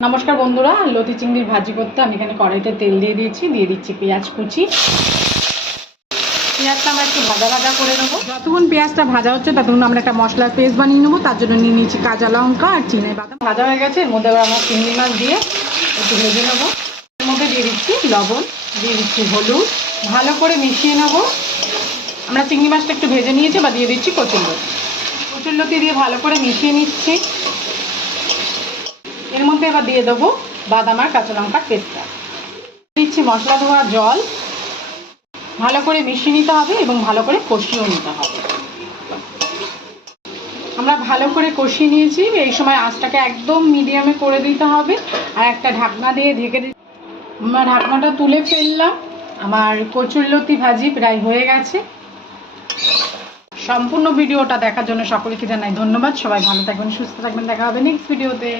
নমস্কার বন্ধুরা, লতি চিংড়ির ভাজি করতে আমি এখানে কড়াইতে তেল দিয়ে দিচ্ছি পেঁয়াজ কুচি। পেঁয়াজটা আমরা একটু ভাজা ভাজা করে নেবো। যতক্ষণ পেঁয়াজটা ভাজা হচ্ছে ততক্ষণ আমরা একটা মশলার পেস্ট বানিয়ে নেবো। তার জন্য নিয়ে নিচ্ছি কাঁচা লঙ্কা আর চিনি বাদাম। ভাজা হয়ে গেছে, এর মধ্যে আমরা চিংড়ি মাছ দিয়ে একটু ভেজে নেবো। এর মধ্যে দিয়ে দিচ্ছি লবণ, দিয়ে দিচ্ছি হলুদ, ভালো করে মিশিয়ে নেবো। আমরা চিংড়ি মাছটা একটু ভেজে নিয়েছি, বা দিয়ে দিচ্ছি কচুরলতি দিয়ে ভালো করে মিশিয়ে নিচ্ছি। এর মধ্যে এবার দিয়ে দেবো বাদাম আর কাঁচা লঙ্কার পেস্টটা, দিচ্ছি মশলা ধোয়া জল। ভালো করে মিশিয়ে নিতে হবে এবং ভালো করে কষিয়েও নিতে হবে। আমরা ভালো করে কষিয়ে নিয়েছি। এই সময় আঁচটাকে একদম মিডিয়ামে করে দিতে হবে আর একটা ঢাকনা দিয়ে ঢেকে দিই। আমরা ঢাকনাটা তুলে ফেললাম। আমার কচুরলতি ভাজি প্রায় হয়ে গেছে। সম্পূর্ণ ভিডিওটা দেখার জন্য সকলকে জানাই ধন্যবাদ। সবাই ভালো থাকবেন, সুস্থ থাকবেন। দেখা হবে নেক্সট ভিডিওতে।